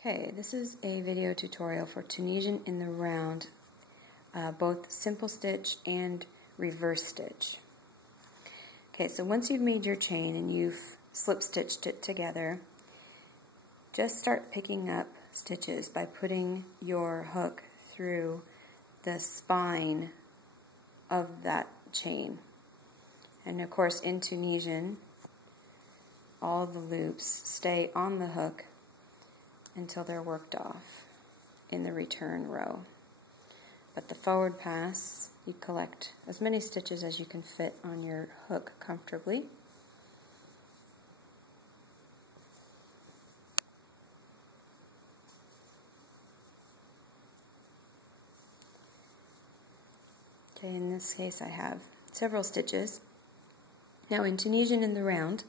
Okay, this is a video tutorial for Tunisian in the round, both simple stitch and reverse stitch. Okay, so once you've made your chain and you've slip stitched it together, just start picking up stitches by putting your hook through the spine of that chain. And of course in Tunisian, all the loops stay on the hook until they're worked off in the return row. But the forward pass, you collect as many stitches as you can fit on your hook comfortably. Okay, in this case I have several stitches. Now in Tunisian in the round,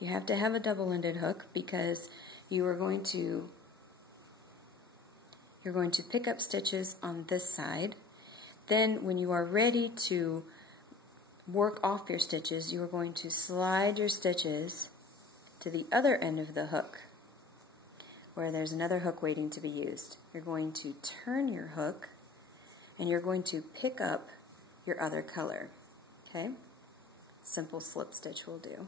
you have to have a double-ended hook because you're going to pick up stitches on this side. Then when you are ready to work off your stitches, you are going to slide your stitches to the other end of the hook where there's another hook waiting to be used. You're going to turn your hook and you're going to pick up your other color. Okay? Simple slip stitch will do.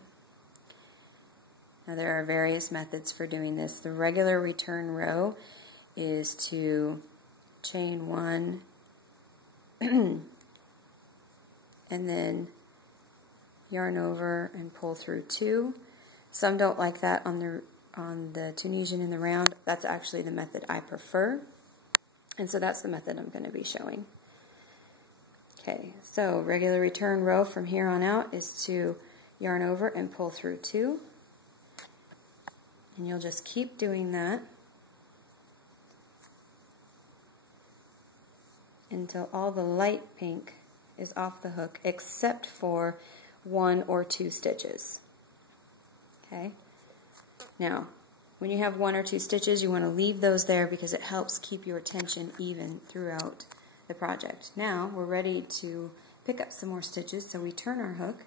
Now there are various methods for doing this. The regular return row is to chain one and then yarn over and pull through two. Some don't like that on the Tunisian in the round. That's actually the method I prefer. And so that's the method I'm going to be showing. Okay, so regular return row from here on out is to yarn over and pull through two. And you'll just keep doing that until all the light pink is off the hook except for 1 or 2 stitches. Okay? Now, when you have 1 or 2 stitches, you want to leave those there because it helps keep your tension even throughout the project. Now, we're ready to pick up some more stitches, so we turn our hook,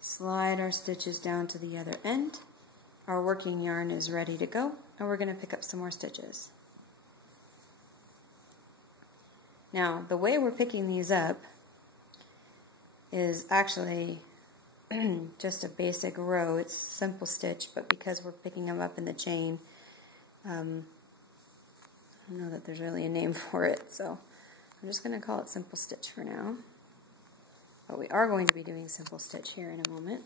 slide our stitches down to the other end. Our working yarn is ready to go, and we're going to pick up some more stitches. Now, the way we're picking these up is actually just a basic row. It's simple stitch, but because we're picking them up in the chain, I don't know that there's really a name for it, so I'm just going to call it simple stitch for now. But we are going to be doing simple stitch here in a moment.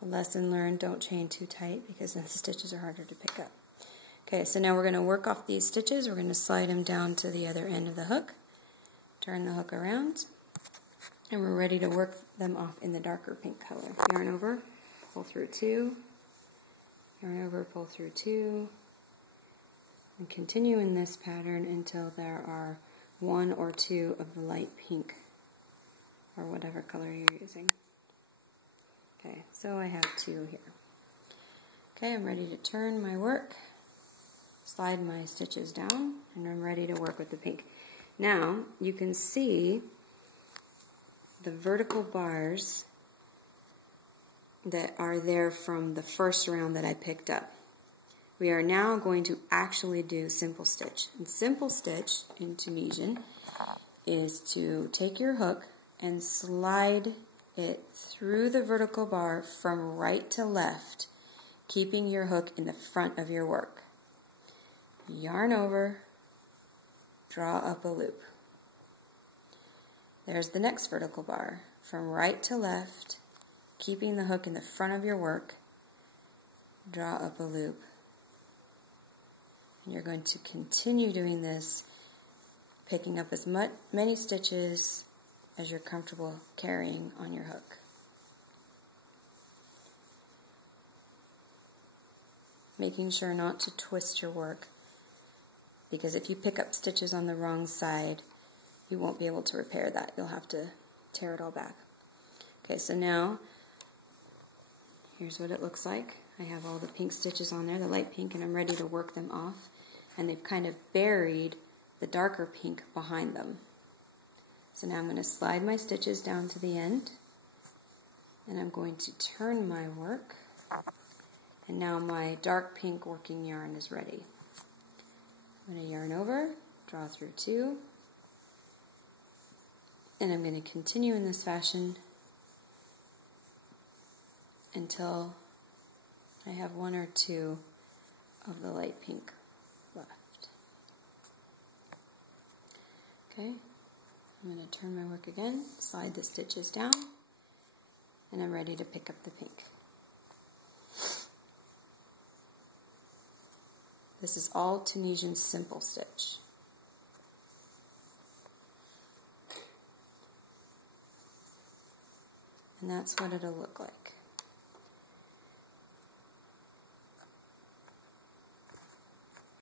Lesson learned, don't chain too tight because then the stitches are harder to pick up. Okay, so now we're going to work off these stitches. We're going to slide them down to the other end of the hook, turn the hook around, and we're ready to work them off in the darker pink color. Yarn over, pull through 2, yarn over, pull through 2, and continue in this pattern until there are 1 or 2 of the light pink, or whatever color you're using. Okay, so I have 2 here. Okay, I'm ready to turn my work, slide my stitches down, and I'm ready to work with the pink. Now, you can see the vertical bars that are there from the first round that I picked up. We are now going to actually do simple stitch. And simple stitch in Tunisian is to take your hook and slide it through the vertical bar from right to left, keeping your hook in the front of your work. Yarn over, draw up a loop. There's the next vertical bar, from right to left, keeping the hook in the front of your work, draw up a loop. And you're going to continue doing this, picking up as many stitches as you're comfortable carrying on your hook. Making sure not to twist your work, because if you pick up stitches on the wrong side, you won't be able to repair that. You'll have to tear it all back. Okay, so now here's what it looks like I have all the pink stitches on there, the light pink, and I'm ready to work them off. And they've kind of buried the darker pink behind them. So now I'm going to slide my stitches down to the end, and I'm going to turn my work, and now my dark pink working yarn is ready. I'm going to yarn over, draw through 2, and I'm going to continue in this fashion until I have 1 or 2 of the light pink left. Okay, I'm going to turn my work again, slide the stitches down, and I'm ready to pick up the pink. This is all Tunisian Simple Stitch. And that's what it'll look like.